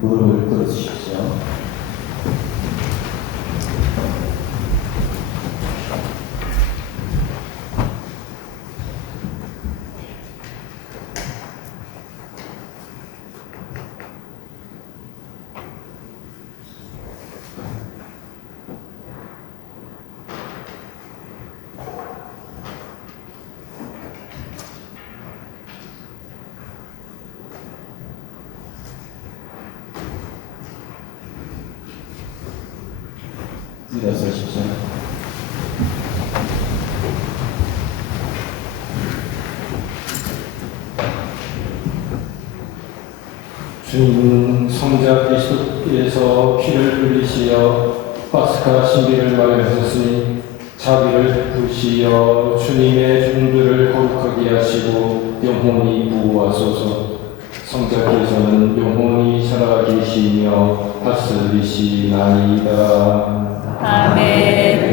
무릎을 꿇으십시오. 일어서십시오. 주님은 성자 그리스도께서 피를 흘리시어 파스카 신비를 마련하셨으니 자비를 베푸시어 주님의 종들을 거룩하게 하시고 영원히 부호하소서. 성자께서는 영원히 살아계시며 다스리시나이다. 아멘.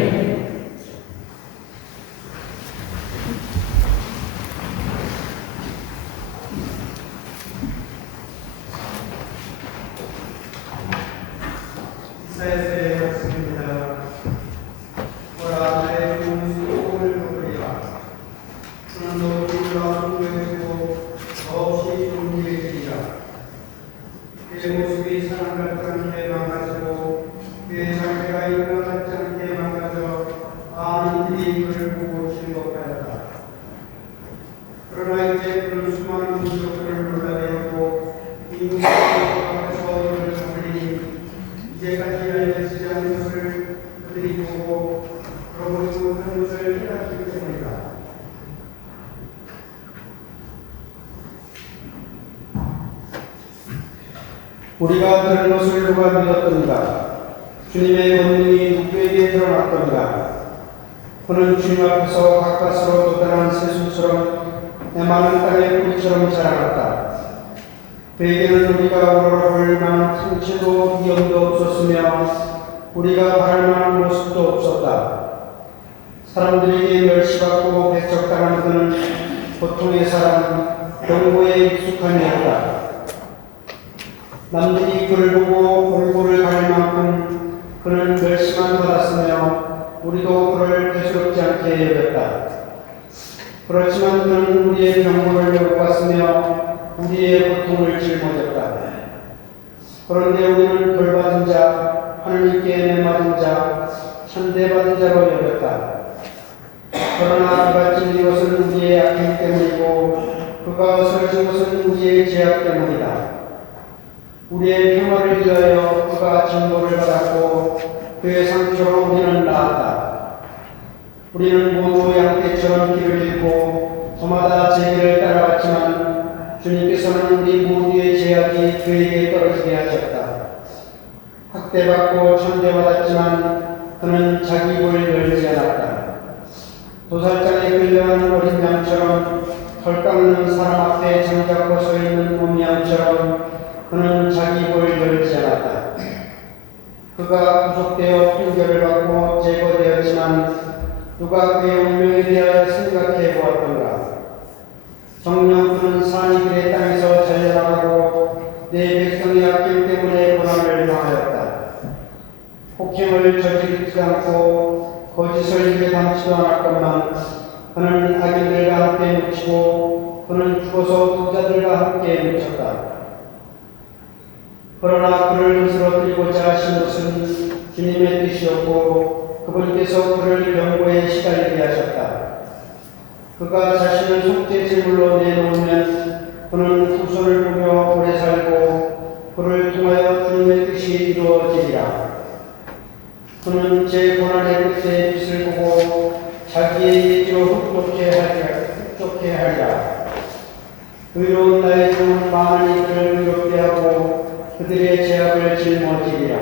이사야서의 말씀입니다. 보라, 나의 좋은 소원을 베푸리라. 그는 너희가 공경하고 더없이 좋은 일을 이루리라. 그의 모습이 사람 같지 않게 망가지고 그의 장래가 인간 같지 않게 망가져 많은 이들이 그를 보고 즐겁하였다. 그러나 이제 그는 수많은 민족들을 놀라게 이웃 앞에서 그를 잡으리니 이제까지 알려지지 않은 것을 그들이 보고 그러므로 모든 것을 깨닫기 때문이다. 우리가 들은 것을 누가 믿었던가? 주님의 권능이 누구에게 드러났던가? 그는 주님 앞에서 가까스로 도달한 새순처럼 메마른 땅의 뿌리처럼 자라났다. 그에게는 우리가 우러러볼 만한 상처도 위험도 없었으며 우리가 바랄 만한 모습도 없었다. 사람들에게 멸시받고 배척당한 그는 보통의 사람, 병고에 익숙한 이였다. 남들이 그를 보고 얼굴을 가릴 만큼 그는 멸시만 받았으며 우리도 그를 대수롭지 않게 여겼다. 그렇지만 그는 우리의 병고를 못 봤으며 우리의 고통을 짊어졌다. 그런데 우리는 벌받은 자, 하나님께 매맞은 자, 천대받은 자로 여겼다. 그러나 그가 찔린 것은 우리의 악행 때문이고 그가 쓰러진 것은 우리의 죄악 때문이다. 우리의 평화를 위하여 그가 징벌을 받았고 그의 상처로 우리는 나았다. 우리는 모두 양떼처럼 길을 잃고 저마다 제 길을 따라갔지만 주님께서는 우리 모두의 죄악이 그에게 떨어지게 하셨다. 학대받고 천대받았지만 그는 자기 입을 열지 않았다. 도살장에 끌려가는 어린 양처럼 털 깎는 사람 앞에 장잡고 서 있는 몸양처럼 그는 자기 입을 열지 않았다. 그가 구속되어 판결을 받고 제거되었지만 누가 그의 운명에 대하여 생각해 보았던가? 정녕 그는 산이들의 땅에서 잘려나가고 내 백성의 악행 때문에 고난을 당하였다. 폭행을 저지르지 않고 거짓을 입에 담지도 않았건만 그는 악인들과 함께 묻히고 그는 죽어서 부자들과 함께 묻혔다. 그러나 그를 쓰러뜨리고자 하신 것은 주님의 뜻이었고 그분께서 그를 병고에 시달리게 하셨다. 그가 자신을 속죄제물로 내놓으면 그는 후손을 보며 오래 살고 그를 통하여 주님의 뜻이 이루어지리라. 그는 제 고난의 끝에 빛을 보고 자기의 예지로 흡족해 하리라. 의로운 나의 종은 많은 이들을 의롭게 하고 그들의 죄악을 짊어지리라.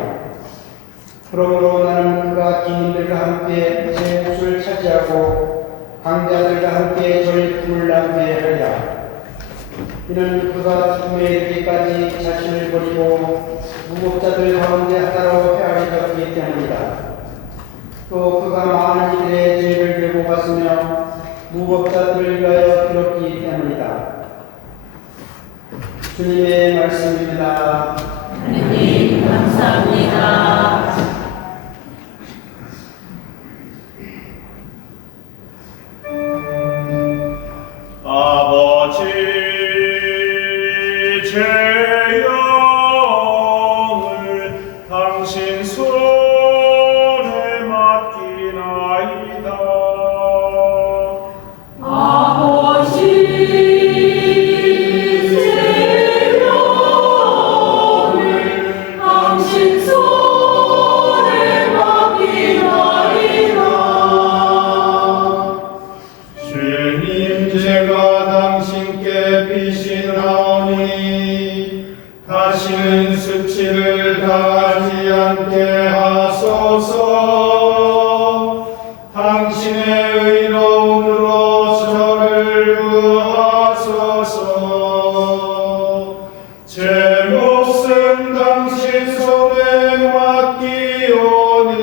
그러므로 나는 그가 기민들과 함께 제 몫을 차지하고 강자들과 함께 전리품을 낭비하리라. 이는 그가 죽음에 이르기까지 자신을 버리고 무법자들 가운데 하나로 헤아려졌기 때문이다. 또 그가 많은 이들의 죄를 들고 갔으며 무법자들을 위하여 들었기 때문이다. 주님의 말씀입니다. 하느님 감사합니다. 아버지 제 영을 당신 손에 맡기나이다. 아버지 제 영을 당신 손에 맡기나이다. 주님 제가 당신께 비신하오니 다시는 수치를 당하지 않게 하소서. 당신의 의로움으로 저를 구하소서. 제 목숨 당신 손에 맡기오니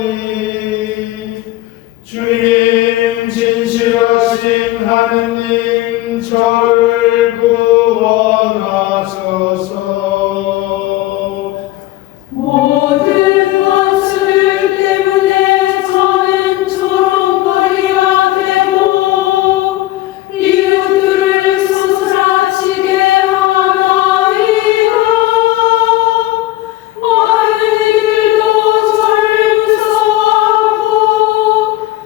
주님 진실하신 하느님 저를 구원하소서. 모든 원수들 때문에 저는 조롱거리가 되고 이웃들을 소스라치게 하나이다. 많은 이들도 저를 무서워하고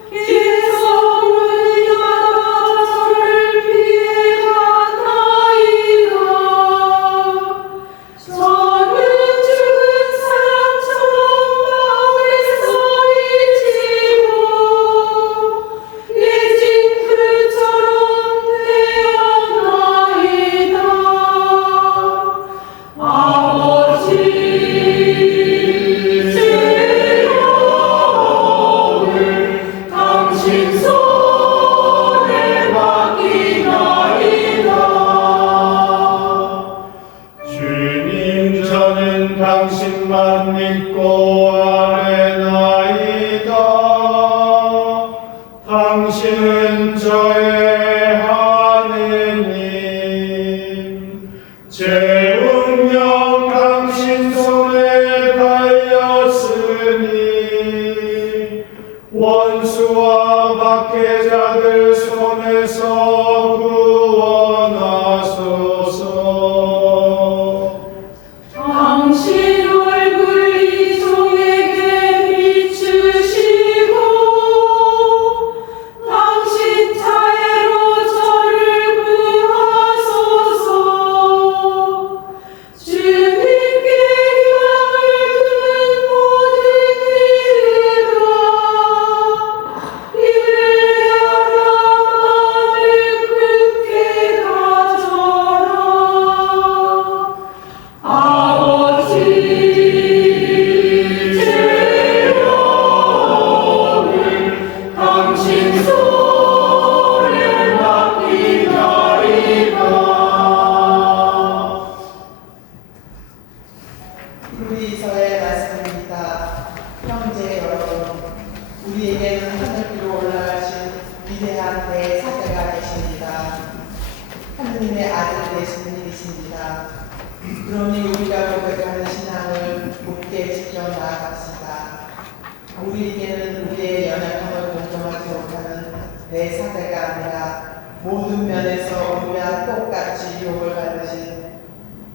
길에서 울리다가 저를 피해가나이다. 저는 죽은 사람처럼 마을에 소리치고 예진 풀처럼 되었나이다. 아버지 제 영을 당신 손에 맡기나이다. 주님 저는 당신만 믿고 아뢰나이다. 당신은 저의 하느님. 제 운명 당신 손에 달렸으니 원수와 박해자들 손에서 구원하소서. 당신 얼굴 이 종에게 비추시고 당신 자애로 저를 구하소서. 주님께 희망을 두는 모든 이들아 입을 열어 마음을 굳게 가져라. 아버지 제 영을 당신 손에 맡기나이다. 히브리서의 말씀입니다. 형제 여러분, 우리에게는 하늘길로 올라가신 위대한 대사제가 계십니다. 하느님의 아들 되신 분이십니다. 그러니 우리가 고백하는 신앙을 굳게 지켜 나아갑시다. 우리에게는 우리의 연약함을 공정하지 못하는 대사제가 아니라 모든 면에서 우리와 똑같이 유혹을 받으신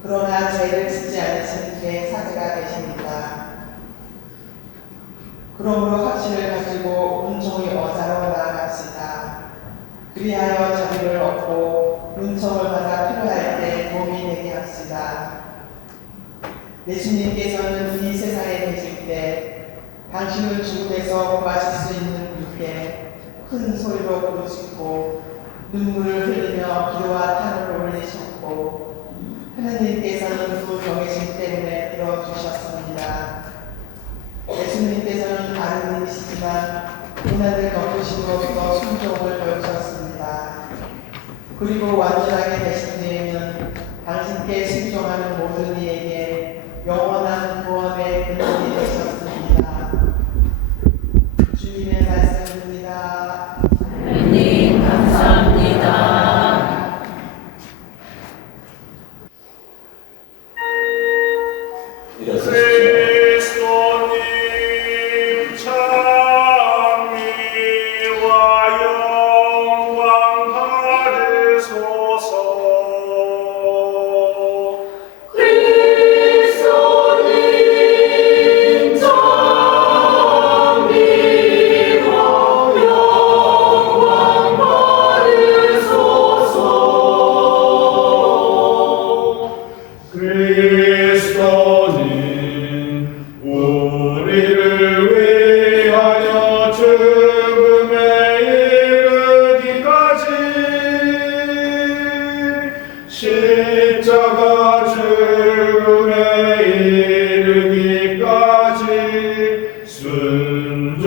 그러나 죄를 짓지 않으신 대사제가 계십니다. 그러므로 확신을 가지고 은총의 어자로 나아갑시다. 그리하여 자비를 얻고 은총을 받아 필요할 때 도움이 되게 합시다. 예수님께서는 이 세상에 계실 때 당신을 죽음에서 구하실 수 있는 분께 큰 소리로 부르짖고 눈물을 흘리며 기도와 탄을 올리셨고 하느님께서는 그 경외심 때문에 들어주셨습니다. 예수님께서는 아드님이시지만 고난을 겪으시고서 순종을 보여주셨습니다. 그리고 완전하게 되신 뒤에는 당신께 순종하는 모든 이에게 영원한 구원의 근원이 되셨습니다. 주님의 말씀입니다. 하느님 감사합니다. 일어서시죠. 그리스도님 찬미와 영광 받으소서. 그리스도님 찬미와 영광 받으소서. 그리스도님 우리를 위하여 죽음에 이르기까지 십자가 죽음에 이르기까지 순종하셨네.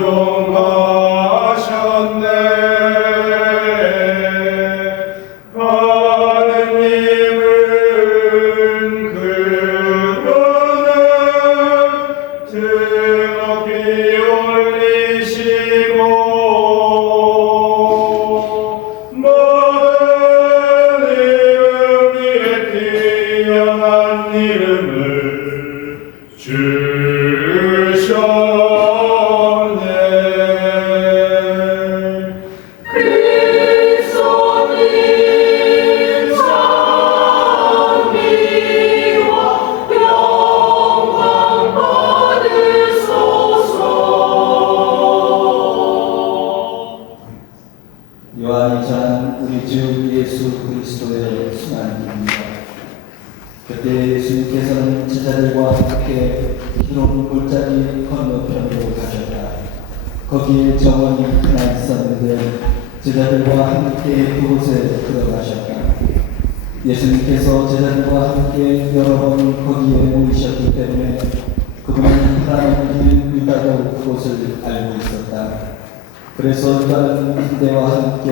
하느님은 그분을 드높이 올리시고 모든 이름 위에 뛰어난 이름을 주셨네. 그리스도님 찬미와 영광 받으소서. 요한이 전한 우리 주 예수 그리스도의 순환입니다. 그때 예수님께서는 제자들과 함께 기름 골짜기 건너편으로 가셨다. 거기에 정원이 하나 있었는데 제자들과 함께 그곳에 들어가셨다. 예수님께서 제자들과 함께 여러 번 거기에 모이셨기 때문에 그분은 하나님 길 유다도 그곳을 알고 있었다. 그래서 유다는 인대와 함께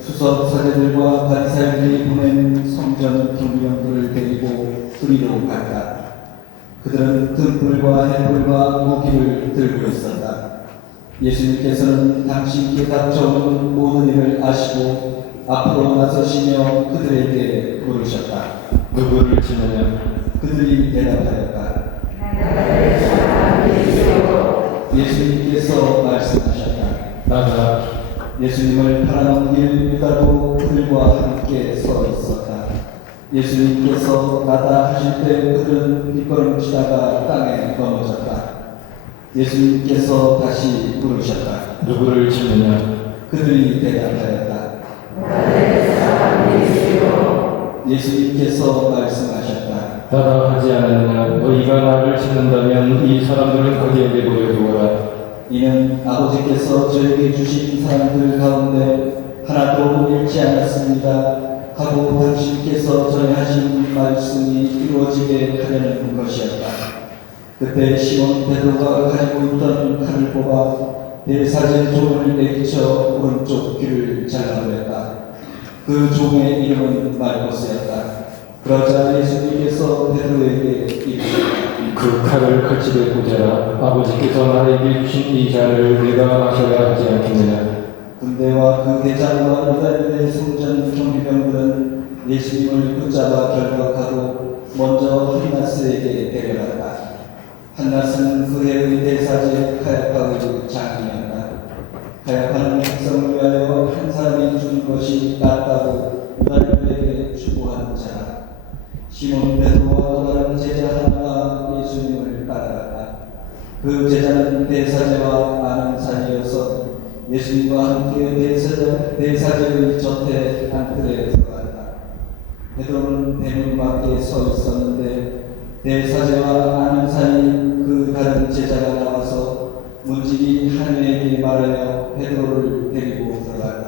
수석 사제들과 바리사이들이 보낸 성전 경비병들을 데리고 수리로 갔다. 그들은 등불과 햇불과 무기를 들고 있었다. 예수님께서는 당신께 닥쳐오는 모든 일을 아시고 앞으로 나서시며 그들에게 물으셨다. 누구를 치느냐? 그들이 대답하였다. 예수님께서 말씀하셨다. 나다. 예수님을 팔아넘길 유다도 그들과 함께 서 있었다. 예수님께서 나다 하실 때 그들은 뒷걸음치다가 땅에 넘어졌다. 예수님께서 다시 물으셨다. 누구를 치느냐? 그들이 대답하였다. 예수님께서 말씀하셨다. 나다 하지 않았느냐? 너희가 나를 찾는다면 이 사람들은 그에게 보여주어라. 이는 아버지께서 저에게 주신 사람들 가운데 하나도 잃지 않았습니다 하고 당신께서 전하신 말씀이 이루어지게 하려는 것이었다. 그때 시몬 베드로가 가지고 있던 칼을 뽑아 대사제 종을 내리쳐 오른쪽 귀를 잘라버렸다. 그 종의 이름은 말코스였다. 그러자 예수님께서 베드로에게 이르셨다. 그 칼을 거칠게 꽂아라. 아버지께서 나에게 주신 이 잔을 내가 마셔야 하지 않겠느냐? 군대와 그 대장과 유다인의 성전 경비병들은 예수님을 붙잡아 결박하고 먼저 한나스에게 데려갔다. 한나스는 그 해의 대사제 카야파의 장이었다. 카야파는 백성을 위하여 한 사람이 준 것이 낫다고 유다인들에게 추구한 자라. 시몬 베드로와 또 다른 제자 하나가 예수님을 따라갔다. 그 제자는 대사제와 아는 사이여서 예수님과 함께 대사제의 젖대 안뜰에 들어갔다. 베드로는 대문 밖에 서 있었는데 대사제와 아는 사이 그 다른 제자가 나와서 문지기 하느에게 말하여 베드로를 데리고 들어갔다.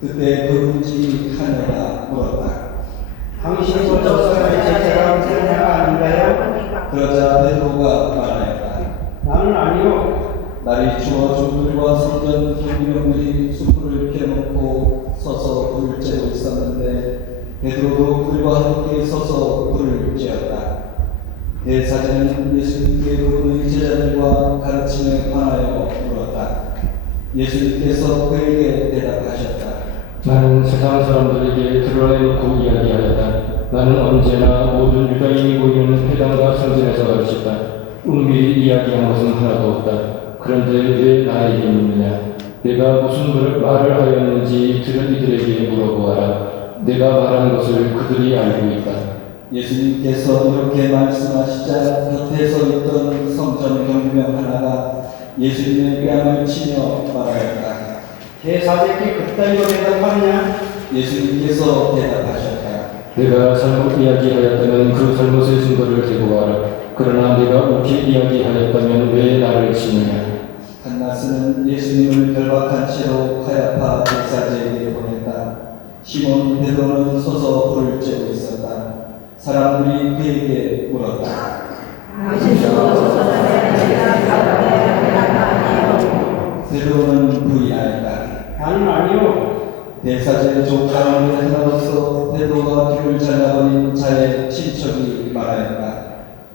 그때 그 문지기 하느가 물었다. 당신이 저 사람의 제자가 제자가 아닌가요? 그러자 베드로가 말하였다. 나는 아니요. 날이 추워 종들과 성전 경비병들이 숯불을 펴놓고 서서 불을 쬐고 있었는데 베드로도 그들과 함께 서서 불을 쬐었다. 대사제는 예수님께 그분의 제자들과 가르침에 관하여 물었다. 예수님께서 그에게 대답하셨다. 나는 세상 사람들에게 드러내놓고 이야기하였다. 나는 언제나 모든 유다인이 모이는 회당과 성전에서 은밀히 이야기한 것은 하나도 없다. 그런데 왜 나에게 묻느냐? 내가 무슨 말을 하였는지 이들에게 물어보아라. 내가 말한 것을 그들이 알고 있다. 예수님께서 이렇게 말씀하시자 곁에 서 있던 성전 경비병 하나가 예수님의 뺨을 치며 말하였다. 제사장께 그따위로 대답하느냐? 예수님께서 대답하셨다. 내가 잘못 이야기하였다면 그 잘못의 증거를 대고 와라. 그러나 내가 옳게 이야기하였다면 왜 나를 치느냐? 한나스는 예수님을 결박한 채로 카야파 대사제에게 보냈다. 시몬 베드로는 서서 불을 쬐고 있었다. 사람들이 그에게 물었다. 베드로는 부인하였다. 나는 아니요. 대사제 족 가운데 하나로서 베드로가 귀를 잘라버린 자의 친척이 말하였다.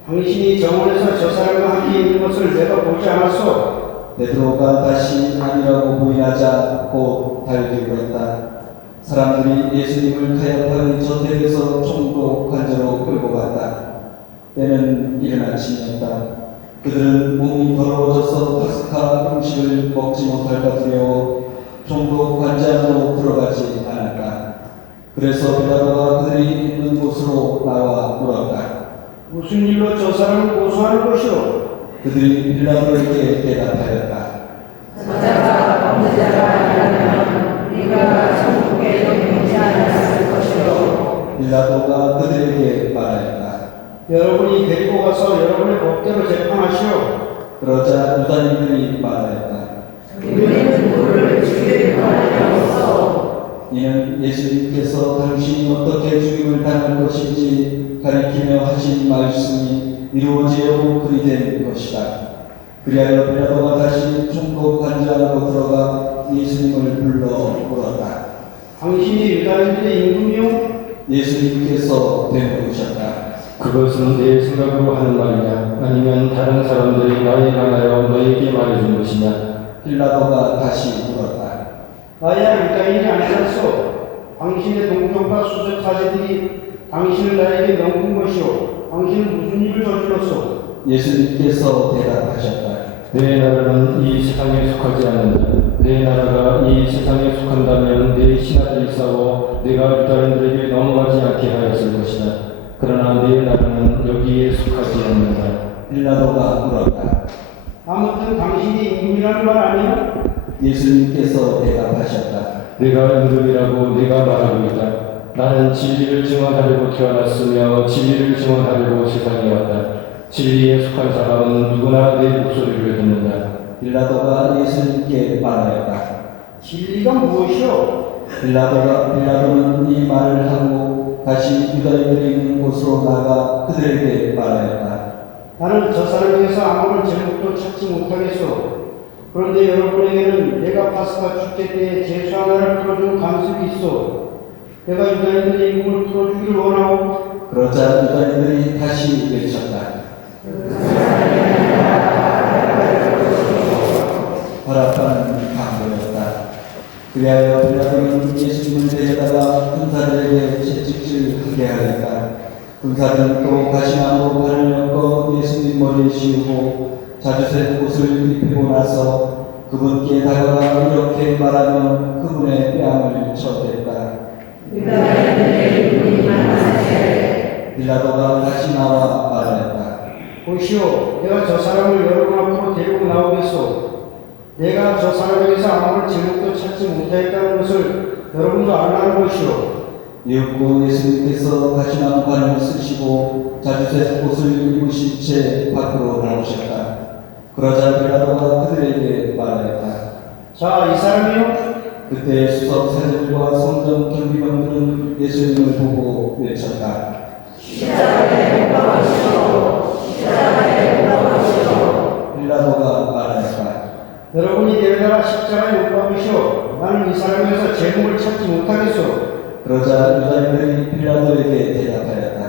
당신이 정원에서 저 사람과 함께 있는 것을 내가 보지 않았소. 베드로가 다시 아니라고 부인하자 곧 달기울었다. 사람들이 예수님을 카야파의 저택에서 총독 관저로 끌고 갔다. 때는 이른 아침이었다. 그들은 몸이 더러워져서 파스카 음식을 먹지 못할까 두려워 총독 관장으로 들어가지 않았다. 그래서 빌라도가 그들이 있는 곳으로 나와 물었다. 무슨 일로 저 사람을 고소하는 것이오? 그들이 빌라도에게 대답하였다. 저자가 범죄자가 아니라면 우리가 천국에 영향지 않았을 것이요. 빌라도가 그들에게 말하였다. 여러분이 데리고 가서 여러분의 법대로 재판하시오. 그러자 유다인들이 말하였다. 우리는 누구를 죽일 권한이 없어. 이는 예수님께서 당신이 어떻게 죽임을 당할 것인지 가리키며 하신 말씀이 이루어지려고 그리 된 것이다. 그리하여 빌라도가 다시 총독 관장으로 들어가 예수님을 불러 물었다. 당신이 유다인들의 임금이요? 예수님께서 되물으셨다. 그것은 내 생각으로 하는 말이냐? 아니면 다른 사람들이 나에 관하여 너에게 말해준 것이냐? 빌라도가 다시 물었다. 나야 유다인이 아니었소. 당신의 동족과 수석 사제들이 당신을 나에게 명분 것이오. 당신은 무슨 일을 저질렀소? 예수님께서 대답하셨다. 내 나라는 이 세상에 속하지 않는다. 내 나라가 이 세상에 속한다면 내 신하들이 싸워 내가 유다인들에게 넘어가지 않게 하였을 것이다. 그러나 내 나라는 여기에 속하지 않는다. 빌라도가 물었다. 아무튼 당신이 임금이라는 말 아니야? 예수님께서 대답하셨다. 내가 임금이라고 내가 말하고 있다. 나는 진리를 증언하려고 태어났으며 진리를 증언하려고 세상에 왔다. 진리에 속한 사람은 누구나 내 목소리를 듣는다. 빌라도가 예수님께 말하였다. 진리가 무엇이오? 빌라도는 이 말을 하고 다시 유다인들이 있는 곳으로 나가 그들에게 말하였다. 나는 저 사람에게서 아무런 제목도 찾지 못하겠소. 그런데 여러분에게는 내가 파스카 축제 때에 제수 하나를 풀어준 감습이 있어. 내가 유다인들의 임금을 풀어주기를 원하오. 그러자 유다인들이 다시 외쳤다. 바라파는 강도였다. 그리하여 빌라도는 예수님을 데려다가 군사들에게 채찍질하게 하였다. 군사들은 또 가시나무로 발을 엮어 예수님 머리에 씌우고 자주색 옷을 입히고 나서 그분께 다가가 이렇게 말하며 그분의 뺨을 쳐댔다. 유다인들의 임금이 만나세. 빌라도가 다시 나와 말하였다. 보시오, 내가 저 사람을 여러분 앞으로 데리고 나오겠소. 내가 저 사람에게서 아무런 제목도 찾지 못하였다는 것을 여러분도 알라는 것이오. 이윽고 예수님께서 가시나무 관을 쓰시고 자주색 옷을 입으신 채 밖으로 나오셨다. 그러자 빌라도가 그들에게 말하였다. 자, 이 사람이요? 그때 수석 사제들과 성전 경비병들은 예수님을 보고 외쳤다. 십자가에 못 박으시오. 십자가에 못 박으시오. 빌라도가 말하였다. 여러분이 데려다가 십자가에 못 박으시오. 나는 이 사람에게서 제목을 찾지 못하겠소. 그러자 유다인들이 빌라도에게 대답하였다.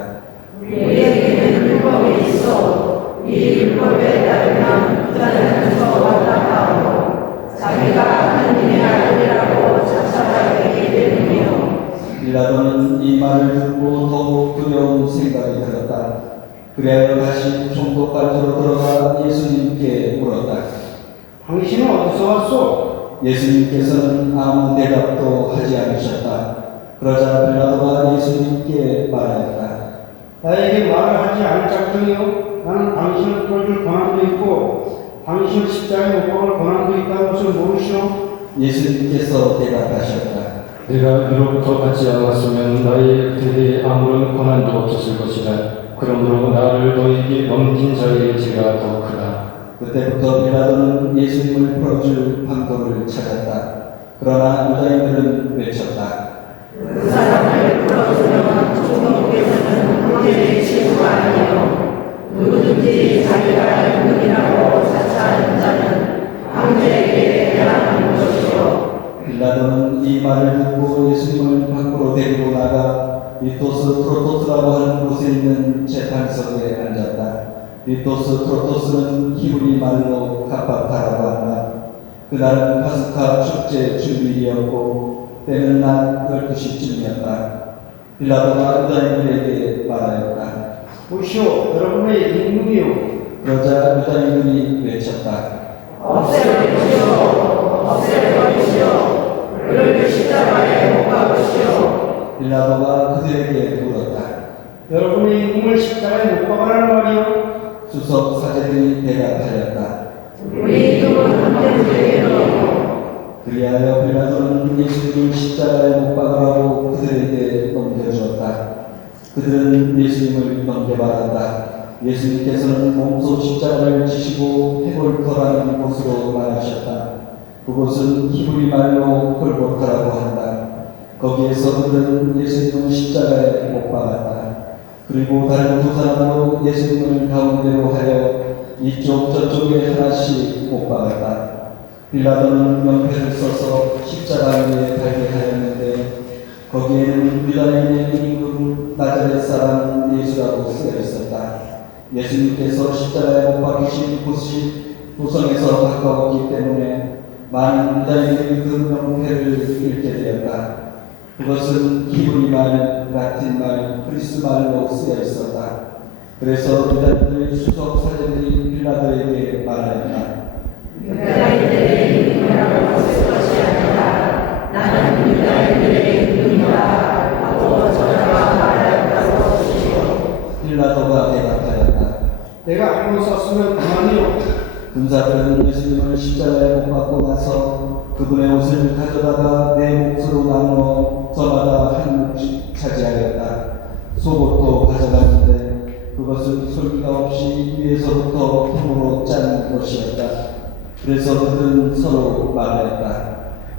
우리에게는 율법이 있어. 이 율법에 따르면 부자는 왔다 하고 자기가 하느님의 아들이라고 자처하게 되느니요. 빌라도는 이 말을 듣고 더욱 두려운 생각이 들었다. 그리하여 다시 총독관으로 들어가 예수님께 물었다. 당신은 어디서 왔소? 예수님께서는 아무 대답도 하지 않으셨다. 그러자 빌라도가 예수님께 말하였다. 나에게 말을 하지 않을 작정이요? 나는 당신을 끌어줄 권한도 있고 당신을 십자가에 못 박을 권한도 있다는 것을 모르시오? 예수님께서 대답하셨다. 내가 위로부터 받지 않았으면 나의 대대에 아무런 권한도 없었을 것이다. 그러므로 나를 너에게 넘긴 자의 죄가 더 크다. 그때부터 빌라도는 예수님을 풀어줄 방도를 찾았다. 그러나 유다인들은 외쳤다. 그 사람을 풀어주면 총독께서는 문제의 치부가 아니요 누구든지 자기가 유능이라고 자처하는 자는 황제에게 대항하는 것이요. 빌라도는 이 말을 듣고 예수님을 밖으로 데리고 나가 리토스 프로토스라고 하는 곳에 있는 재판석에 앉았다. 리토스 프로토스는 히브리 말로 카파타라고 한다. 그날은 파스카 축제 주일이었고 때는 낮 12시쯤이었다. 빌라도가 유다인들에게 말하였다. 보시오, 여러분의 임금이요. 그러자 유다인들이 외쳤다. 없애버리시오. 없애버리시오. 그를 십자가에 못 박으시오. 빌라도가 그들에게 물었다. 여러분의 임금을 십자가에 못 박으라는 말이요? 수석 사제들이 대답하였다. 우리 임금은 황제에게로 그리하여 빌라도는 예수님을 십자가에 못 박으라고 그들에게 넘겨주었다. 그들은 예수님을 넘겨받았다. 예수님께서는 몸소 십자가를 지시고 헤볼터라는 곳으로 말하셨다. 그곳은 히브리 말로 골고타라고 한다. 거기에서 그들은 예수님을 십자가에 못 박았다. 그리고 다른 두 사람도 예수님을 가운데로 하여 이쪽 저쪽에 하나씩 못 박았다. 빌라도는 명패를 써서 십자가 위에 달게 하였는데 거기에는 유다인의 임금 나자렛 사람 예수라고 쓰여 있었다. 예수님께서 십자가에 못 박히신 곳이 도성에서 가까웠기 때문에 많은 유다인들이 그 명패를 읽게 되었다. 그것은 히브리 말, 라틴 말, 그리스 말로 쓰여 있었다. 그래서 유다인들의 수석 사제들이 빌라도에게 말하였다. 유다인들의 임금이라고 쓸 것이 아니라 나는 유다인들의 임금이다 하고 저자가 말하였다고 하시오. 빌라도가 대답하였다. 내가 한번 썼으면 그만이요. 군사들은 예수님을 십자가에 못 박고 나서 그분의 옷을 가져다가 네 몫으로 나누어 저마다 한 몫씩 차지하였다. 속옷도 가져갔는데 그것은 솔기가 없이 위에서부터 힘으로 짠 것이었다. 그래서 그들은 서로 말하였다.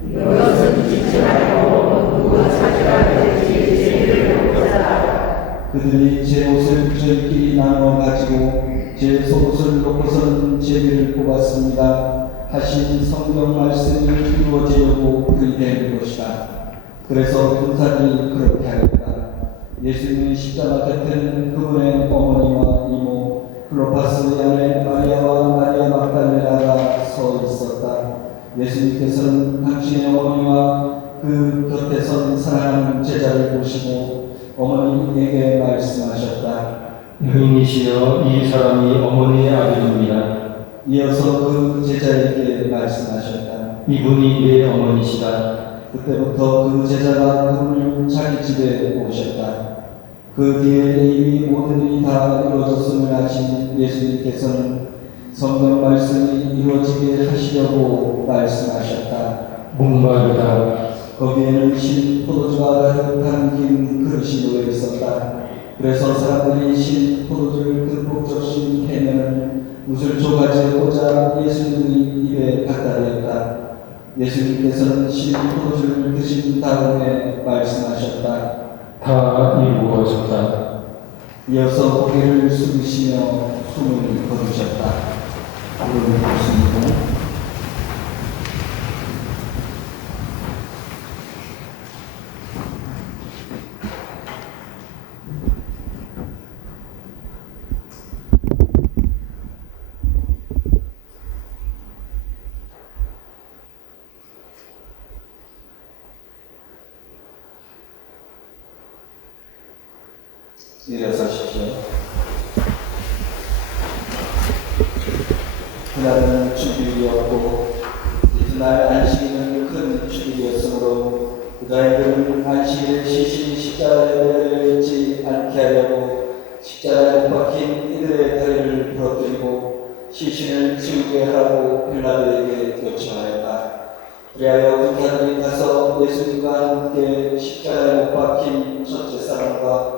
이것은 짓지 말고 누가 차지가 될지 제의를 보자. 그들이 제 옷을 저희끼리 나누어 가지고 제 속옷을 놓고서는 제비를 뽑았습니다. 하신 성경 말씀이 이루어지려고 그리 된 것이다. 그래서 군사들이 그렇게 하였다. 예수님의 십자가 곁에는 그분의 어머니와 이모 클로파스의 아내 마리아와 마리아 막달레나가 서 있었다. 예수님께서는 당신의 어머니와 그 곁에 선 사랑하는 제자를 보시고 어머니에게 말씀하셨다. 여인이시여, 이 사람이 어머니의 아들입니다. 이어서 그 제자에게 말씀하셨다. 이분이 내 어머니시다. 그때부터 그 제자가 그분을 자기 집에 모셨다. 그 뒤에 이미 모든 일이 다 이루어졌음을 아신 예수님께서는 성경 말씀이 이루어지게 하시려고 말씀하셨다. 목마르다. 거기에는 신 포도주가 가득 담긴 그릇이 놓여 있었다. 그래서 사람들이 신 포도주를 듬뿍 적신 해면을 웃을 조가지에 꽂아 예수님의 입에 갖다 대었다. 예수님께서는 신 포도주를 드신 다음에 말씀하셨다. 다 이루어졌다. 이어서 고개를 숙이시며 숨을 거두셨다. 무릎을 꿇습니다. 일어서십시오. 그날은 주일이었고 이튿날 안식일은 큰 주일이었으므로 유다인들은 안식일에 시신이 십자가에 매달려 있지 않게 하려고 십자가에 못 박힌 이들의 다리를 부러뜨리고 시신을 지우게 하라고 빌라도에게 요청하였다. 그리하여 군사들이 가서 예수님과 함께 십자가에 못 박힌 첫째 사람과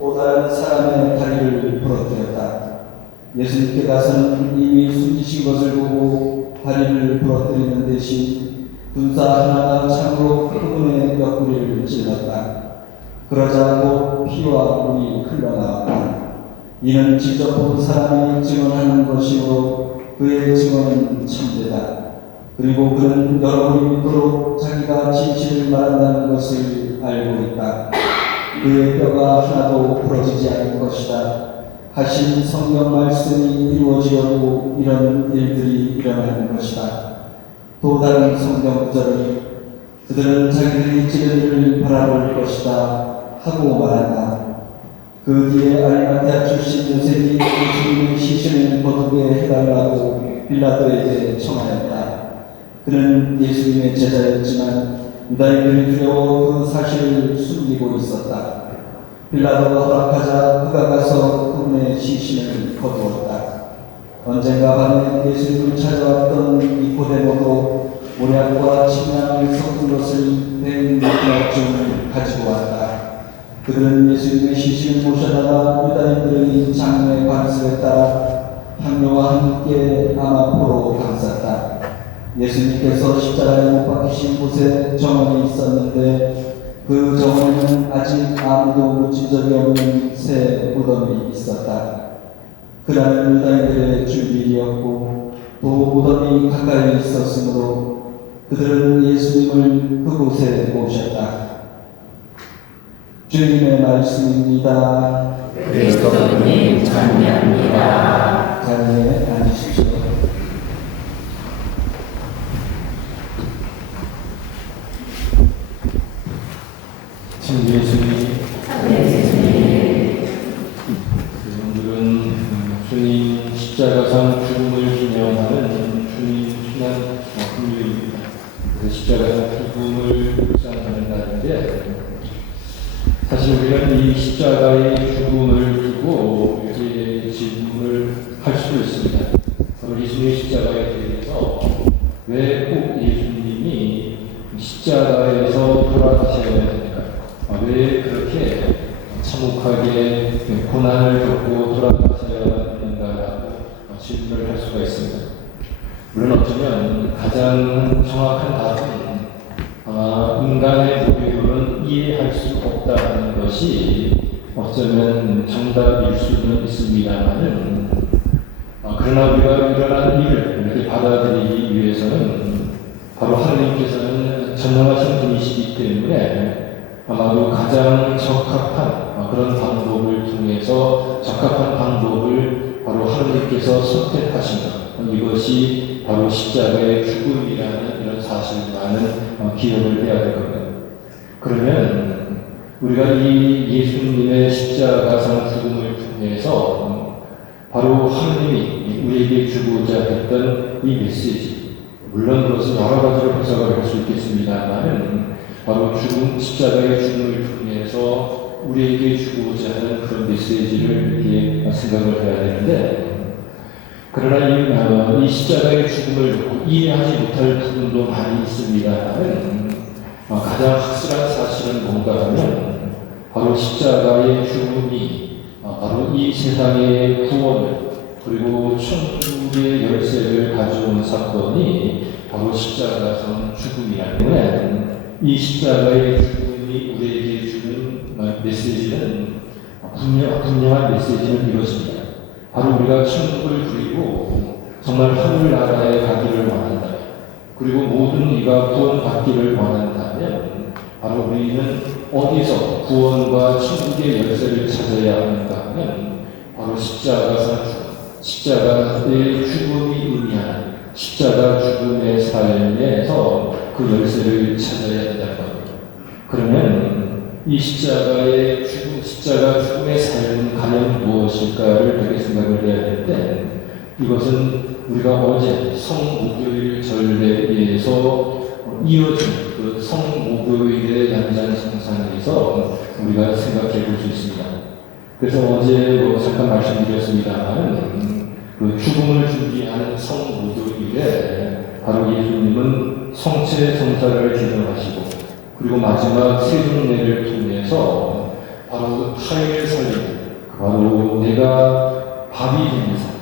또 다른 사람의 다리를 부러뜨렸다. 예수님께 가서는 이미 숨지신 것을 보고 다리를 부러뜨리는 대신 군사 하나가 창으로 그분의 옆구리를 찔렀다. 그러자 곧 피와 물이 흘러나왔다. 이는 직접 본 사람이 증언하는 것이므로 그의 증언은 참되다. 그리고 그는 여러분이 믿도록 자기가 진실을 말한다는 것을 알고 있다. 그의 뼈가 하나도 부러지지 않을 것이다 하신 성경 말씀이 이루어지려고 이런 일들이 일어나는 것이다. 또 다른 성경 구절이 그들은 자기들이 찌른 일을 바라볼 것이다 하고 말한다. 그 뒤에 아리마테아 출신 요셉이 예수님의 시신을 거두게 해달라고 빌라도에게 청하였다. 그는 예수님의 제자였지만 유다인들이 두려워 그 사실을 숨기고 있었다. 빌라도가 허락하자 그가 가서 그분의 시신을 거두었다. 언젠가 밤에 예수님을 찾아왔던 니코데모도 모략과 침향을 섞은 것을 100미터쯤 가지고 왔다. 그들은 예수님의 시신을 모셔다가 유다인들의 장로의 관습에 따라 향료와 함께 아마포로 감쌌다. 예수님께서 십자가에 못 박히신 곳에 정원이 있었는데 그 정원에는 아직 아무도 묻힌 적이 없는 새 무덤이 있었다. 그날은 유다인들의 주일이었고 또 무덤이 가까이 있었으므로 그들은 예수님을 그곳에 모셨다. 주님의 말씀입니다. 그리스도님 찬미합니다. 자리에 앉으십시오. 참 예수님, 오늘은 주님 십자가상 죽음을 기념하는 주님 순환 금요일입니다. 십자가상 죽음을 묵상하는 날인데 사실 우리가 이 십자가의 죽음을 두고 우리의 질문을 할 수도 있습니다. 바로 예수님의 십자가에 대해서 왜 꼭 예수님이 십자가에서 돌아가셔야 됩니까? 왜 그렇게 참혹하게 고난을 겪고 돌아가셔야 되는가라고 질문을 할 수가 있습니다. 물론 어쩌면 가장 정확한 답은 인간의 도리로는 이해할 수 없다는 것이 어쩌면 정답일 수는 있습니다만은 그러나 우리가 일어난 일을 이렇게 받아들이기 위해서는 바로 하나님께서는 전능하신 분이시기 때문에 아마도 가장 적합한 그런 방법을 통해서 적합한 방법을 바로 하나님께서 선택하신 것, 이것이 바로 십자가의 죽음이라는 이런 사실만은 기억을 해야 될 겁니다. 그러면 우리가 이 예수님의 십자가상 죽음을 통해서 바로 하나님이 우리에게 주고자 했던 이 메시지, 물론 그것은 여러 가지로 해석을 할 수 있겠습니다만 바로 십자가의 죽음을 통해서 우리에게 주고자 하는 그런 메시지를 이렇게 생각을 해야 되는데, 그러나 이 십자가의 죽음을 놓고 이해하지 못할 부분도 많이 있습니다만 가장 확실한 사실은 뭔가 하면 바로 십자가의 죽음이 바로 이 세상의 구원을 그리고 천국의 열쇠를 가져온 사건이 바로 십자가상 죽음이라는 거예요. 이 십자가의 죽음이 우리에게 주는 메시지는 분명한 메시지는 이것입니다. 바로 우리가 천국을 그리고 정말 하늘나라에 가기를 원한다. 그리고 모든 이가 구원받기를 원한다면 바로 우리는 어디서 구원과 천국의 열쇠를 찾아야 하는가 하면 바로 십자가상 죽음, 십자가의 죽음이 의미하는 십자가 죽음의 삶에서 그 열쇠를 찾아야 된다는 겁니다. 그러면 이 십자가의 죽음, 십자가 죽음의 삶은 과연 무엇일까를 되게 생각을 해야 되는데 이것은 우리가 어제 성목요일 전례에서 이어진 그 성목요일의 연장선상에서 우리가 생각해 볼 수 있습니다. 그래서 어제 잠깐 말씀드렸습니다만 그 죽음을 준비하는 성목요일에 바로 예수님은 성체 성사를 기념하시고 그리고 마지막 세종례를 통해서 바로 타인을 살리는 바로 내가 밥이 되는 삶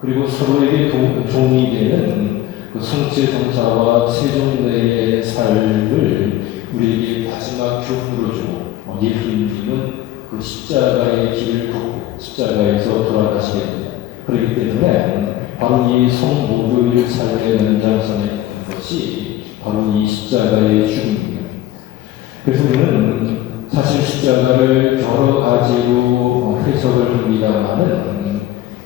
그리고 서로에게 종이 되는 그 성체 성사와 세종례의 삶을 우리에게 마지막 교훈으로 주고 예수님은 그 십자가의 길을 걷고 십자가에서 돌아가시게 됩니다. 그렇기 때문에 바로 이 성목요일 삶의 연장선에 있는 것이 바로 이 십자가의 죽음입니다. 그래서 우리는 사실 십자가를 여러 가지로 해석을 합니다만은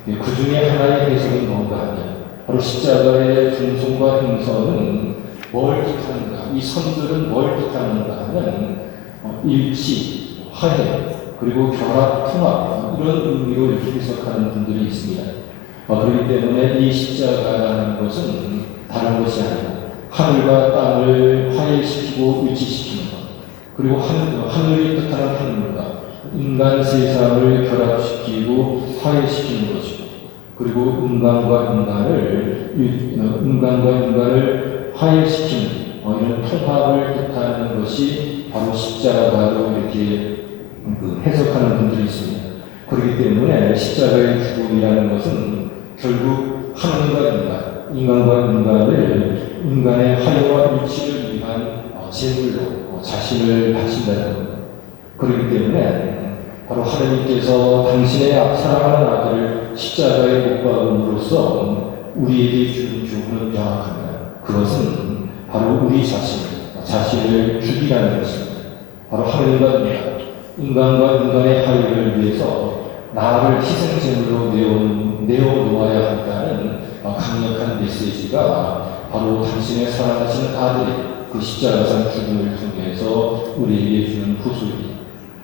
그 중에 하나의 해석은 뭔가 하면 바로 십자가의 중성과 행선은 뭘 뜻하는가, 이 선들은 뭘 뜻하는가 하면 일치, 화해, 그리고 결합, 통합 이런 의미로 이렇게 해석하는 분들이 있습니다. 그렇기 때문에 이 십자가라는 것은 다른 것이 아니고 하늘과 땅을 화해시키고 일치시키는 것 그리고 하늘이 뜻하는 하늘과 인간 세상을 결합시키고 화해시키는 것이고 그리고 인간과 인간을 화해시키는 이런 통합을 뜻하는 것이 바로 십자가로 이렇게 해석하는 분들이 있습니다. 그렇기 때문에 십자가의 죽음이라는 것은 결국 하늘과 인간과 인간을 인간의 화해와 일치를 위한 제물로 자신을 바친다는 겁니다. 그렇기 때문에 바로 하나님께서 당신의 사랑하는 아들을 십자가에 못 박음으로써 우리에게 주는 교훈은 명확합니다. 그것은 바로 우리 자신을 죽이라는 것입니다. 바로 하나님과 인간과 인간의 화해를 위해서 나를 희생제물로 내어놓아야 한다는 강력한 메시지가 바로 당신의 사랑하시는 아들이 그 십자가상 죽음을 통해서 우리에게 주는 후소입니다.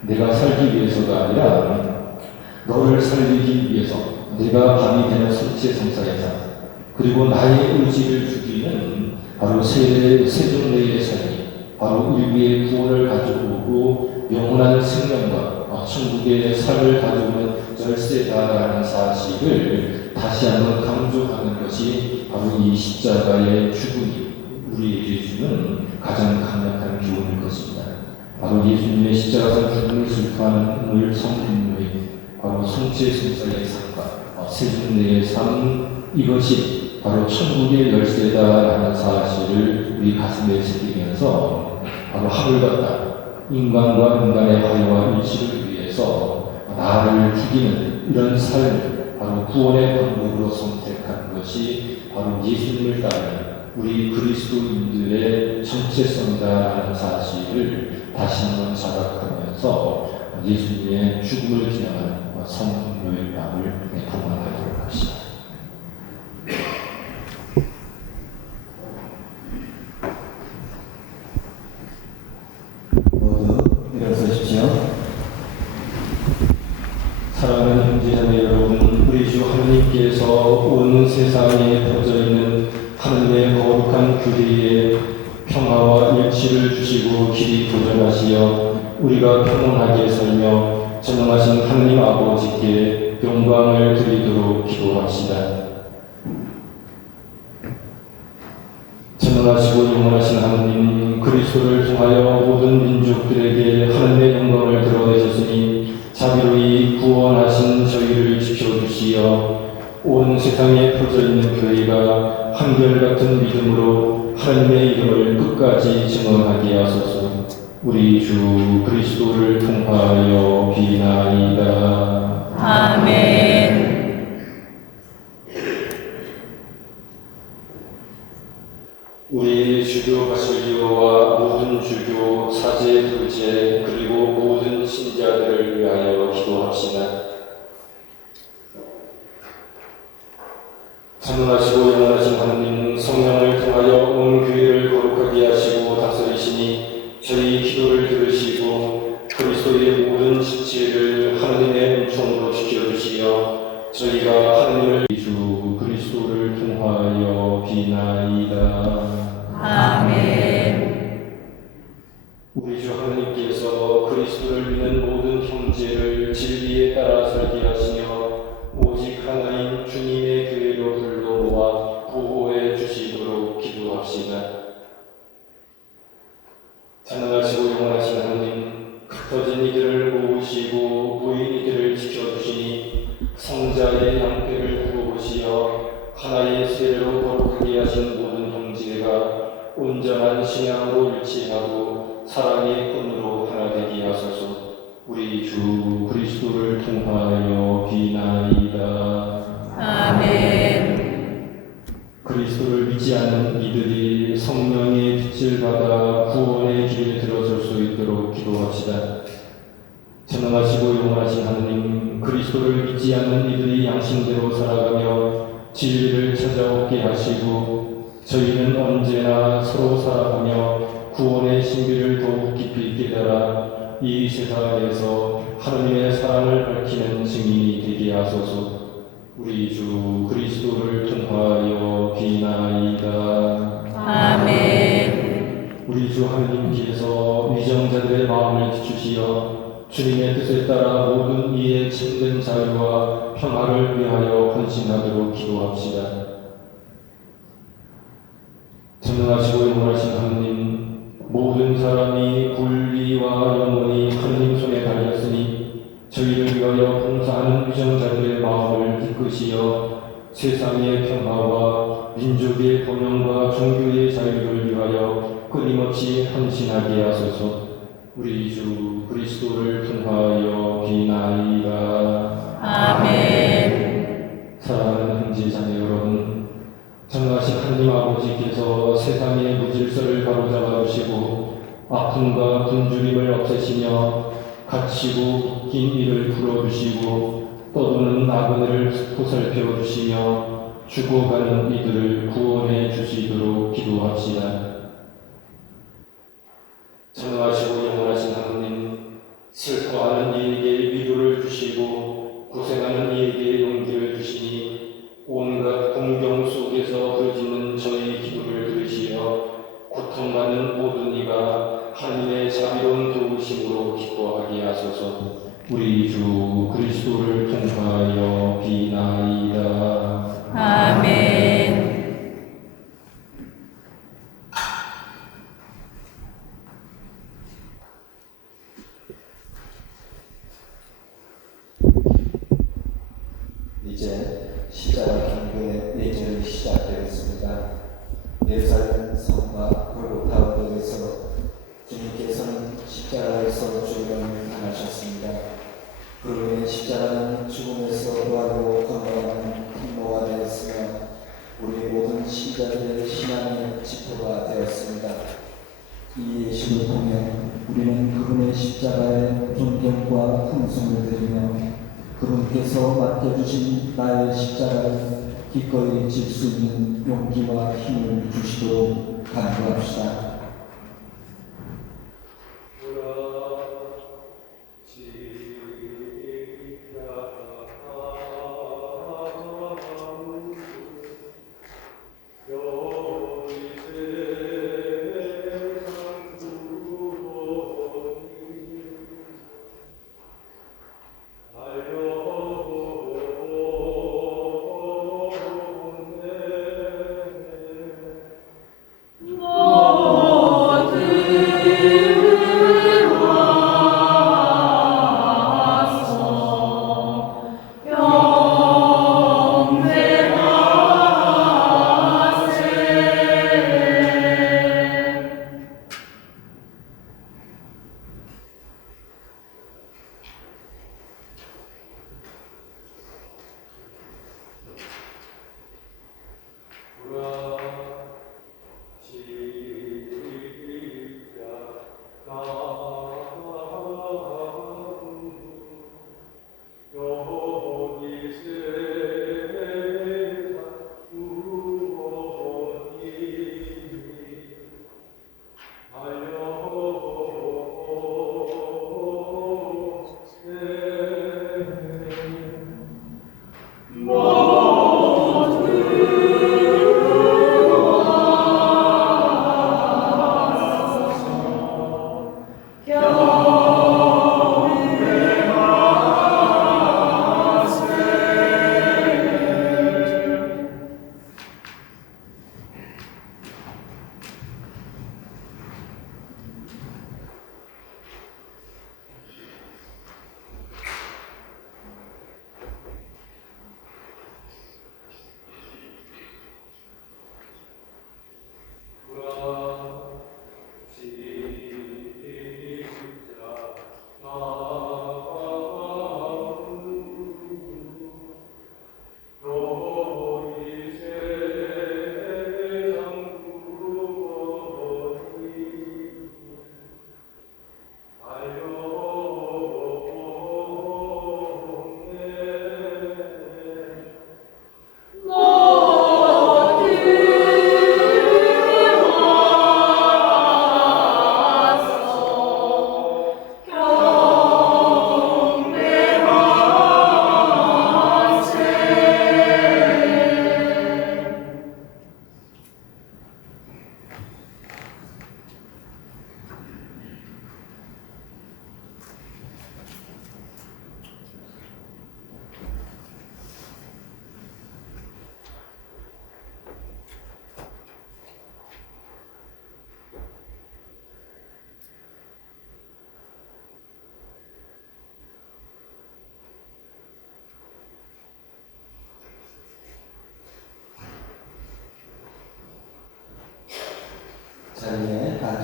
내가 살기 위해서가 아니라 너를 살리기 위해서 내가 밤이 되는 성체 성사의 삶 그리고 나의 의지를 죽이는 바로 세종례의 삶이 바로 인류의 구원을 가져오고 영원한 생명과 천국의 삶을 가져오는 열쇠다라는 사실을 다시 한번 강조하는 것이 바로 이 십자가의 죽음이 우리에게 주는 가장 강력한 교훈일 것입니다. 바로 예수님의 십자가상 죽음을 슬퍼하는 성인의 바로 성체 성사의 삶과 세종례의 삶 이것이 바로 천국의 열쇠다라는 사실을 우리 가슴에 새기면서 바로 하늘과 땅 인간과 인간의 화해와 일치를 위해서 나를 죽이는 이런 삶을 바로 구원의 방법으로 선택한 것이 바로 예수님을 따르는 우리 그리스도인들의 정체성이다라는 사실을 다시 한번 자각하면서 예수님의 죽음을 기념하는 성묘의 밤을 봉헌하도록 합시다. 모두 일어서십시오. 사랑하는 형제자매 여러분, 우리 주 하나님께서 온 세상에 퍼져 있는 하나님의 거룩한 교회에 평화와 일치를 주시고 길이 도전하시어 우리가 평온하게 살며 전능하신 하나님 아버지께 영광을 드리도록 기도합시다. 전능하시고 영원하신 하나님, 그리스도를 통하여 모든 민족들에게 하나님의 영광을 드러내셨으니 자비로이 구원하신 저희를 지켜주시어 온 세상에 퍼져 있는 교회가 한결같은 믿음으로 하나님의 이름을 끝까지 증언하게 하소서. 우리 주 그리스도를 통하여 비나이다. 아멘. 우리 주교 바실리오와 모든 주교, 사제, 부제 그리고 모든 신자들을 위하여 기도합시다. 전능하시고 영원하신 하나님, 성령을 통하여 온 교회를 거룩하게 하시고 다스리시니 저희 기도를 들으시고 그리스도의 모든 지체를 하나님의 은총으로 지켜주시어 저희가 내가 하느님을 주 그리스도를 통하여 비나이다. 아멘. 우리 주 하느님께서 그리스도를 믿는 모든 형제를 진리에 따라 살게 하시며 오직 하나인 주님의 교회로 불러 모아 보호해 주시도록 기도합시다. 전능하시고 영원하신 하나님, 흩어진 이들을 모으시고 무인 이들을 지켜주시니 성자의 양떼를 구워보시어 하나의 세례로 거룩하게 하신 모든 형제가 온전한 신앙으로 일치하고 사랑의 끈으로 하나 되게 하소서. 우리 주 그리스도를 통하여 비나이다. 아멘. 그리스도를 믿지 않는 이들이 성령의 빛을 받아 구원의 길에 들어설 수 있도록 기도합시다. 전능하시고 영원하신 하나님, 그리스도를 믿지 않는 이들이 양심대로 살아가며 진리를 찾아오게 하시고 저희는 언제나 서로 살아가며 구원의 신비를 더욱 깊이 깨달아 이 세상에서 하나님의 사랑을 밝히는 증인이 되게 하소서. 우리 주 그리스도를 통하여 비나이다. 아멘. 우리 주 하느님께서 위정자들의 마음을 주시어 주님의 뜻에 따라 모든 이의 참된 자유와 평화를 위하여 헌신하도록 기도합시다. 전능하시고 영원하신 하느님, 모든 사람이 분리와 영원히 하느님 손에 달렸으니 저희를 위하여 봉사하는 위정자들의 마음을 이끄시어 세상의 평화와 민족의 번영과 종교의 자유를 위하여 끊임없이 헌신하게 하소서. 우리 주 그리스도를 통하여 비나이다. 아멘. 사랑하는 형제 자매 여러분, 전능하신 하나님 아버지께서 세상의 무질서를 바로잡아 주시고 아픔과 굶주림을 없애시며 갇히고 묶인 이를 풀어주시고 떠도는 나그네를 보살펴 주시며 죽어가는 이들을 구원해 주시도록 기도합시다. 전능하시고 영원하신 하나님, 슬퍼하는 이에게 위로를 주시고 고생하는 이에게 용기를 주시니 온갖 공경 속에서 부르짖는 저의 기도를 들으시어 고통받는 모든 이가 하나님의 자비로운 도우심으로 기뻐하게 하소서. 우리 주 그리스도를 통하여 비나이다. 아멘. 이제 십자가 경배의 예절이 시작되었습니다. 예루살렘 성과 골고타 언덕에서 주님께서는 십자가에서 죽음을 당하셨습니다. 그로 인해 십자가는 죽음에서 부활로 건너가는 통로가 되었으며 우리 모든 신자들의 신앙의 지표가 되었습니다. 이 예식을 통해 우리는 그분의 십자가에 존경과 hun성을 드리며 그분께서 맡겨주신 나의 십자가를 기꺼이 질 수 있는 용기와 힘을 주시도록 간구합시다. 오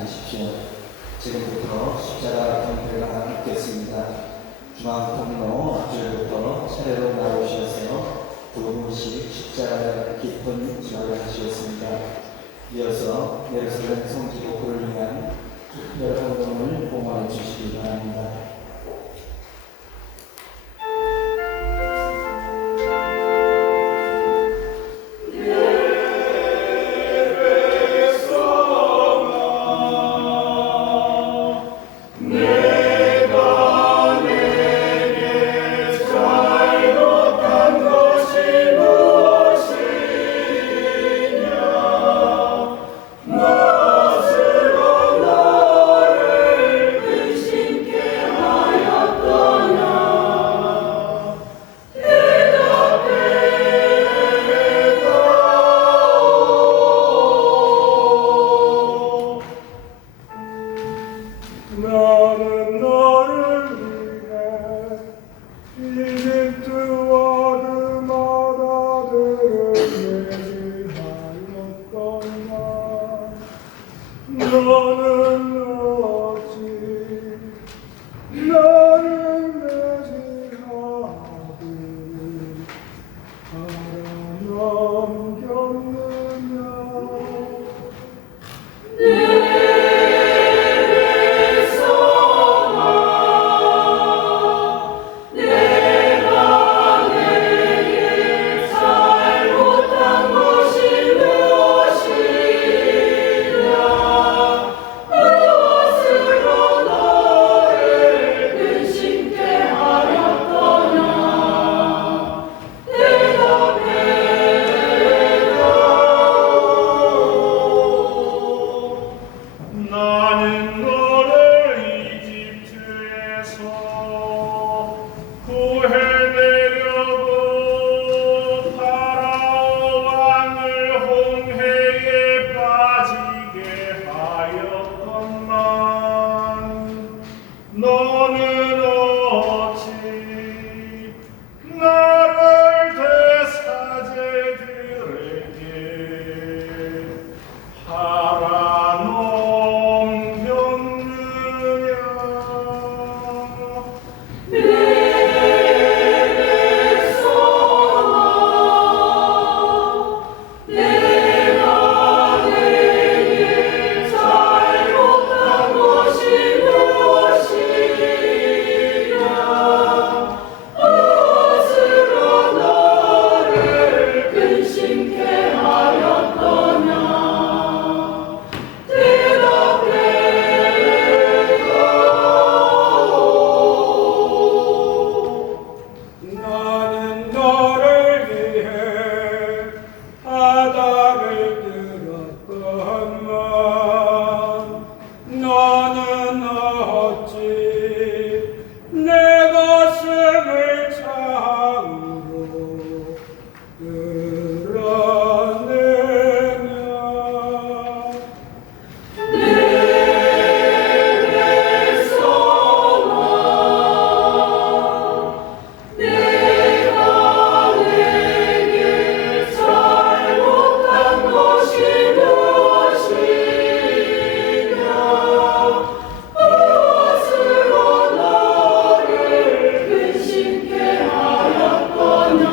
앉으십시오. 지금부터 십자가 경배가 있겠습니다. 중앙 통로 앞줄부터 차례로 나오셔서 두 분씩 십자가를 깊은 기도를 하시겠습니다. 이어서 예루살렘 성지복구를 위한 특별 헌금을 봉헌해 주시기 바랍니다. 나는 너를 위해 이집트와 그 마다들을 매질하였건만 너는 어찌 나를 매질하고 알아넘겼느냐. 나는 너를 이집트에서 구해내려고 파라오 왕을 홍해에 빠지게 하였건만 너는 어찌 나를 대사제들에게 나는 너를 위해 바다를 들었건만 너는 어찌 내 가슴을 창으로 끌어내냐. 근심케 하였거냐.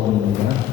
25번입니다.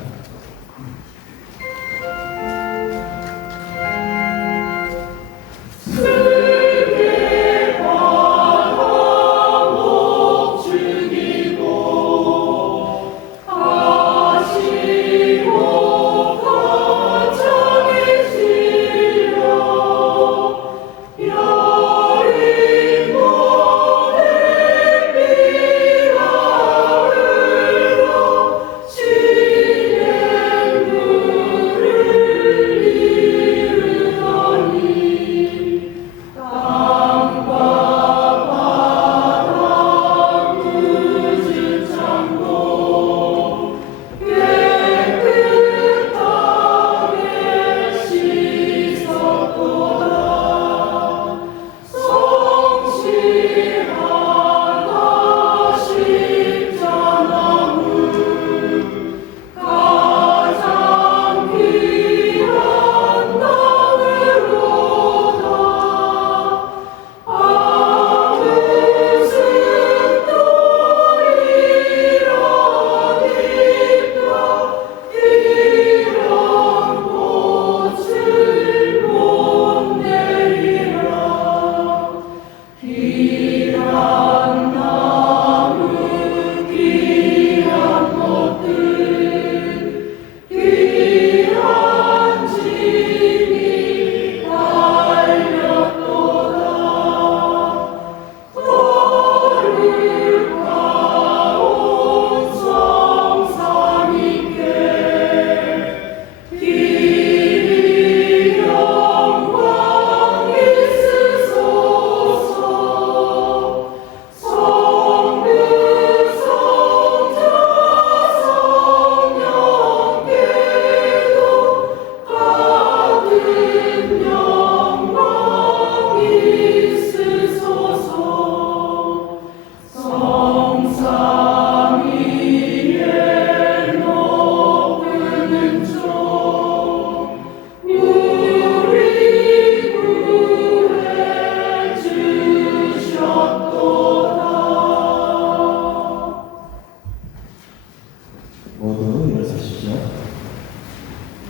모두 일어서시죠.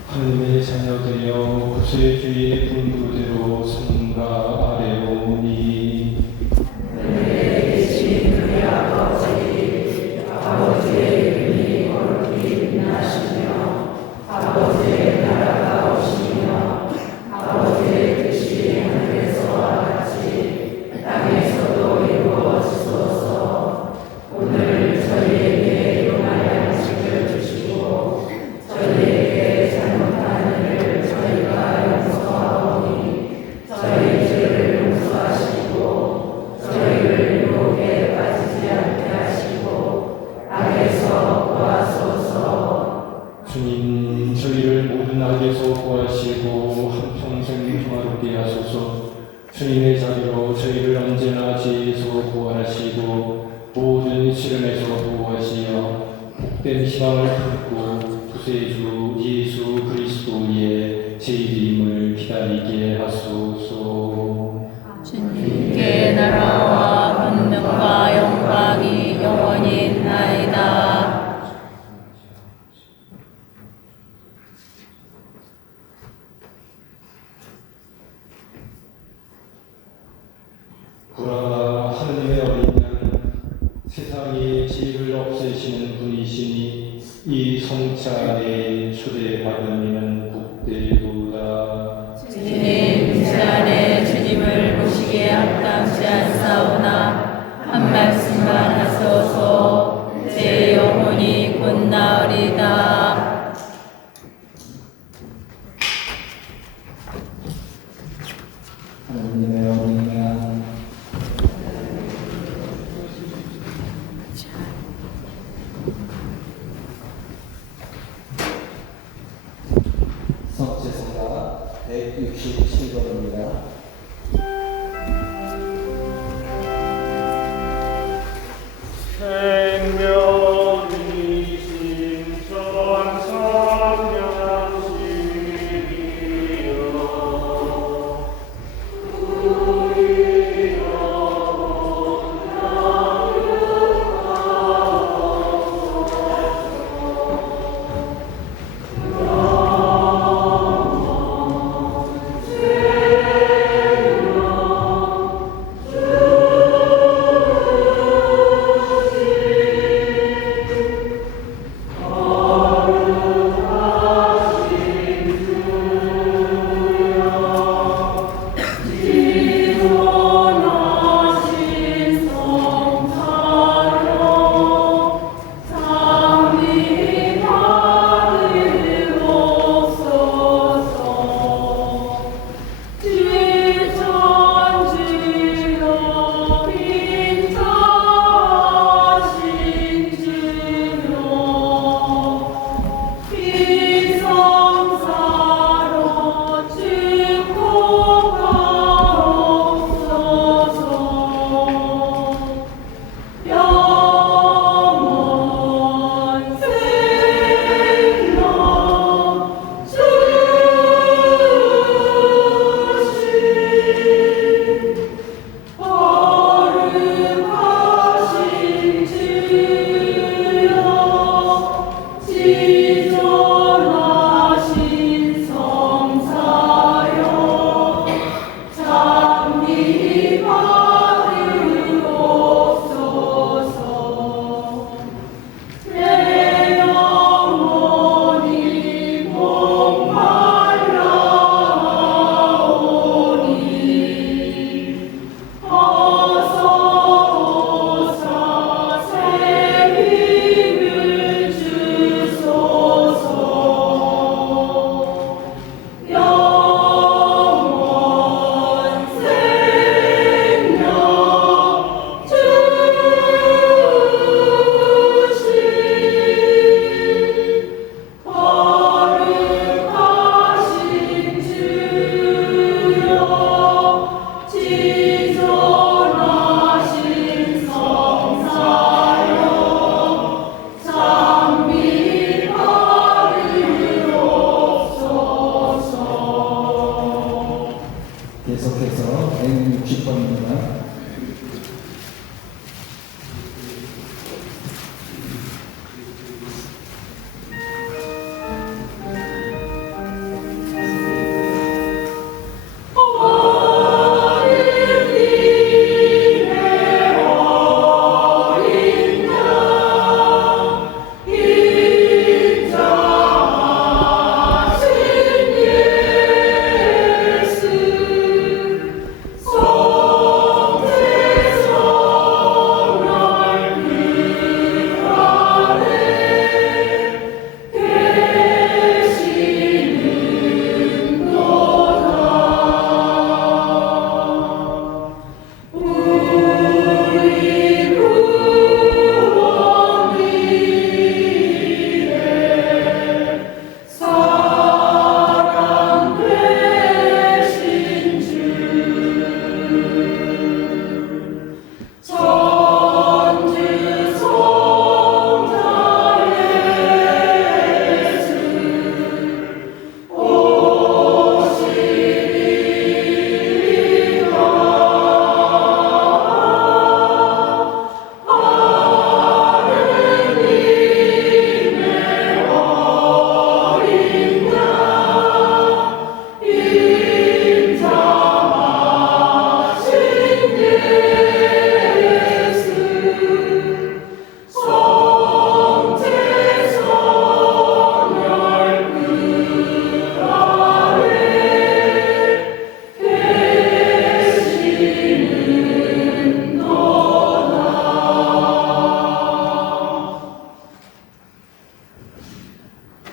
하느님의 자녀되어 구세의 주의 분부대로 성가 아뢰오니 주님, 저희를 모든 악에서 구하시고 한평생 평화롭게 하소서. 주님의 자비로 저희를 언제나 죄에서 구원하시고 모든 시련에서 보호하시어 복된 희망을 품고 구세주 예수 그리스도의 재림을 기다리게 하소서. 주님께 나라와 권능과 영광이 영원히 있나이다. 보라, 하느님의 어린 양, 세상의 죄를 없애시는 분이시니 이 성차 안에 초대받은 이는 복되도다. 주님, 제 안에 주님을 모시기에 합당치 않사오나 한 말씀만 하소서. 제 영혼이 곧 나으리다. 하느님의 어린 양, 성제성가 167번입니다. 생명이신 전상량신이여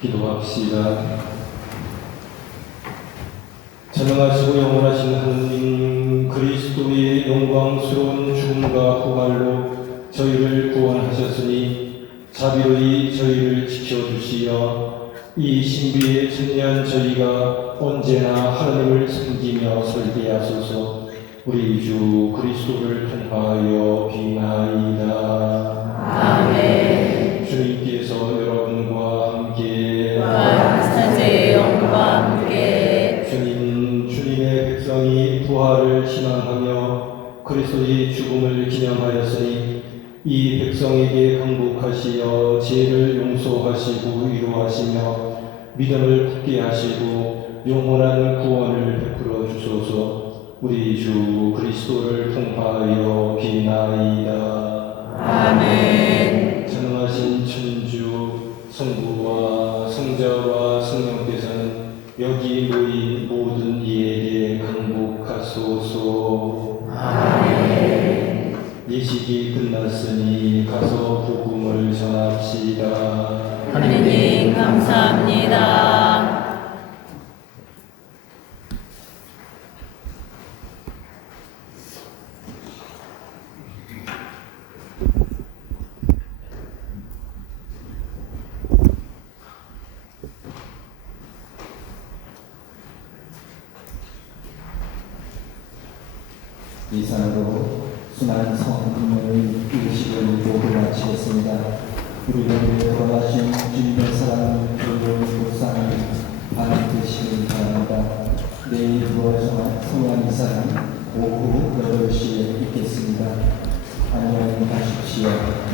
기도합시다. 전능하시고 영원하신 하느님, 그리스도의 영광스러운 죽음과 부활로 저희를 구원하셨으니 자비로이 저희를 지켜주시어 이 신비에 참여한 저희가 언제나 하나님을 섬기며 살게 하소서. 우리 주 그리스도를 통하여 비나이다. 아멘. 주님께서 여러분과 함께 사제의 영과 함께 주님의 백성이 부활을 희망하며 그리스도의 죽음을 기념하였으니 이 백성에게 강복하시어 죄를 용서하시고 위로하시며 믿음을 굳게 하시고 영원한 구원을 베풀어 주소서. 우리 주 그리스도를 통하여 비나이다. 아멘. 전능하신 천주 성부와 성자와 성령께서는 여기 모인 모든 이에게 강복하소서. 아멘. 예식이 끝났으니 가서 복음을 전합시다. 하느님 감사합니다. 이상으로 순환 성금의 의식을 모두 마치겠습니다. 우리를 돌아가신 주님의 사랑을 주의 묵상을 반드시 바랍니다. 내일 9월 성황 이사는 오후 8시에 있겠습니다. 안녕히 가십시오.